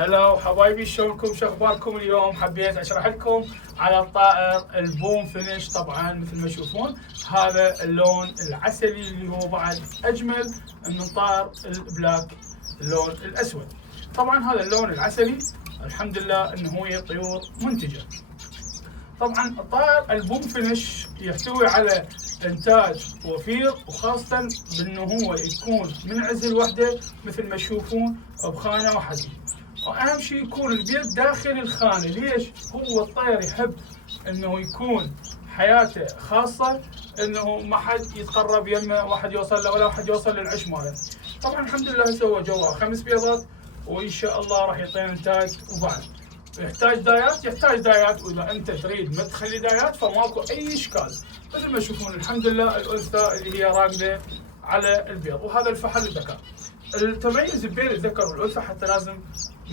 هلا حبايبي، شلونكم؟ شو اخباركم؟ اليوم حبيت اشرح لكم على الطائر البوم فينيش. طبعا مثل ما تشوفون هذا اللون العسلي اللي هو بعد اجمل من طائر البلاك، اللون الاسود. طبعا هذا اللون العسلي الحمد لله انه هو طيور منتجه. طبعا الطائر البوم فينيش يحتوي على انتاج وفير، وخاصه بانه هو يكون منعزل وحده مثل ما تشوفون بخانه واحده. واهم شيء يكون البيض داخل الخانه. ليش؟ هو الطير يحب انه يكون حياته خاصه، انه ما حد يتقرب يمه، واحد يوصل له ولا واحد يوصل للعش ماله. طبعا الحمد لله سوى جوا 5 بيضات، وان شاء الله راح يعطينا انتاج. وبعد يحتاج دايات، واذا انت تريد ما تخلي دايات فماكو اي اشكال. مثل ما تشوفون الحمد لله الانثى اللي هي راقده على البيض، وهذا الفحل الذكر. التميز بين الذكر والانثى حتى لازم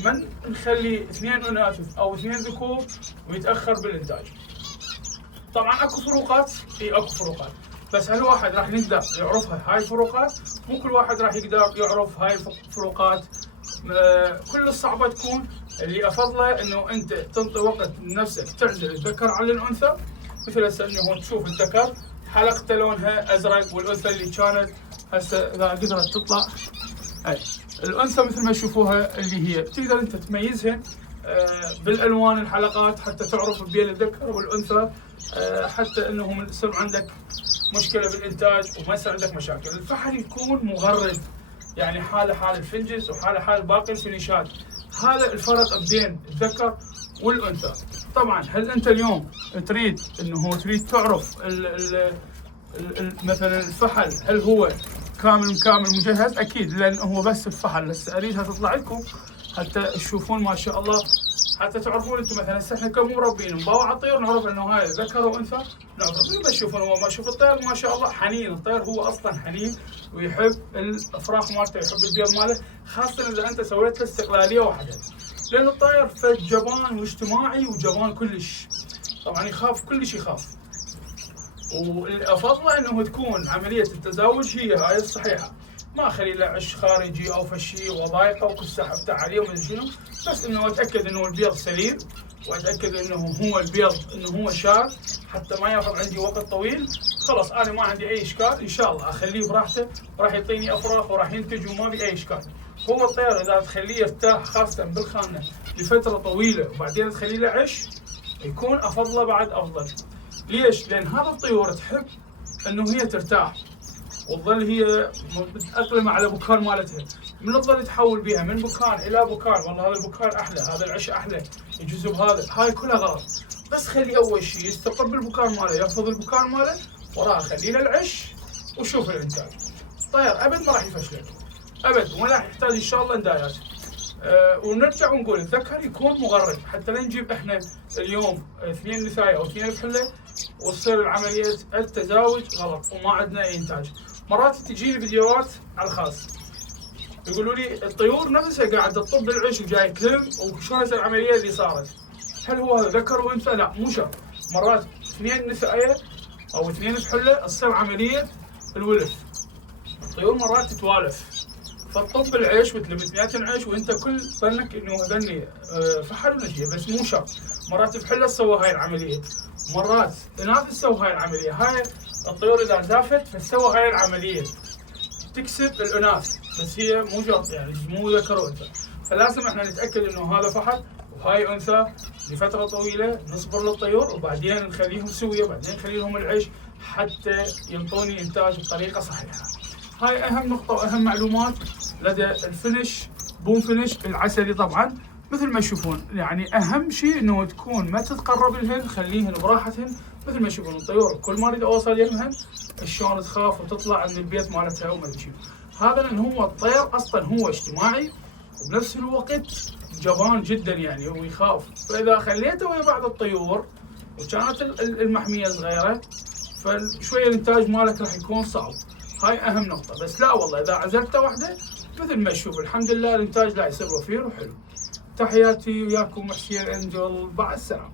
من نخلي 2 اناث او 2 ذكور ويتاخر بالانتاج. طبعا اكو فروقات، اكو فروقات، بس هل واحد راح يقدر يعرفها هاي الفروقات؟ مو كل واحد راح يقدر يعرف هاي الفروقات. كل الصعبه تكون اللي افضله انه انت تنطي وقت لنفسك تعزل الذكر عن الانثى. مثل هسه انه تشوف الذكر حلقته لونها ازرق، والانثى اللي كانت هسه اذا قدرت تطلع اي الانثى مثل ما تشوفوها اللي هي تقدر انت تميزها بالالوان الحلقات حتى تعرف بين الذكر والانثى، حتى انه من يصير عندك مشكله بالانتاج وما يصير عندك مشاكل. الفحل يكون مغرد، يعني حاله حال الفنجس وحاله حال باقي الفينيشات. هذا الفرق بين الذكر والانثى. طبعا هل انت اليوم تريد تعرف مثلا الفحل هل هو كامل مجهز؟ اكيد، لان هو بس الفحل. هسه اريدها تطلع لكم حتى تشوفون ما شاء الله، حتى تعرفون انتم مثلا هسه احنا كمربين نباوع على الطيور نعرف انه هاي ذكر وانثى، نعرف. بس تشوفون هو ما شوف الطير ما شاء الله حنين. الطير هو اصلا حنين ويحب الافراخ مالته، يحب البيض ماله، خاصه اذا انت سويت له استقلاليه واحده. لان الطير فد جبان واجتماعي وجبان كلش، طبعا يخاف كلش يخاف. والافضل انه تكون عمليه التزاوج هي هاي الصحيحه، ما اخلي له عش خارجي او فشي وضايقه وكسه افتح عليه ومن شنو، بس انه اتاكد انه البيض سليم، واتاكد انه هو البيض انه هو شاب، حتى ما ياخذ عندي وقت طويل. خلاص انا ما عندي اي اشكال، ان شاء الله اخليه براحته، راح يعطيني افراخ وراح ينتج وما بي اي اشكال. هو الطير اذا تخليه يرتاح خاصه بالخانه لفتره طويله وبعدين تخليه له عش، يكون افضله بعد افضل. ليش؟ لان هذا الطيور تحب انه هي ترتاح وتظل هي متأقلمة على بكار مالتها. من تظل تحول بها من بكان الى بكان، والله هذا البكار احلى، هذا العش احلى، يجوز بهذا، هاي كلها غلط. بس خلي اول شيء يستقر بالبكار ماله، يحفظ البكار ماله، وراه خلي له العش وشوف الانتاج. الطير ابد ما راح يفشلك ابد، وما راح يحتاج ان شاء الله ندايات. ونرجع ونقول الذكر يكون مغرد، حتى لا نجيب احنا اليوم 2 نثاية او 2 فحله وتصير العمليه التزاوج غلط وما عندنا اي انتاج. مرات تجيني فيديوهات على الخاص يقولوا لي الطيور نفسها قاعده تطب بالعش وجاي تلم، وشلون العمليه اللي صارت؟ هل هو هذا ذكر وانثى؟ لا مو شرط. مرات 2 نثاية او 2 فحله تصير عمليه الولف. الطيور مرات تتوالف فتطب العيش وتلم 2 عيش وانت كل ظنك انه هذني فحل ونجيه، بس مو شرط. مرات فحله تسوى هاي العمليه، مرات اناث تسوي هاي العمليه. هاي الطيور اذا زافت فتسوي هاي العمليه تكسب الاناث، بس هي مو شرط، يعني مو ذكر وانثى. فلازم احنا نتاكد انه هذا فحل وهاي انثى لفتره طويله، نصبر للطيور وبعدين نخليهم سويه، وبعدين نخلي لهم العيش حتى ينطوني انتاج بطريقه صحيحه. هاي اهم نقطه واهم معلومات لدى الفينش بوم فينش العسلي. طبعا مثل ما تشوفون يعني اهم شيء انه تكون ما تتقرب لهن، خليهن براحتهن. مثل ما تشوفون الطيور كل ما اريد اوصل يمهن شلون تخاف وتطلع عند البيت مالتها وما ادري شنو. هذا لان هو الطير اصلا هو اجتماعي وبنفس الوقت جبان جدا يعني ويخاف. فاذا خليته ويا بعض الطيور وكانت المحميه صغيره فشويه الانتاج مالك راح يكون صعب. هاي اهم نقطه. بس لا والله اذا عزلته واحده مثل ما تشوف الحمد لله الانتاج لا يصير وفير وحلو. تحياتي وياكم حسين انجل، مع السلامه.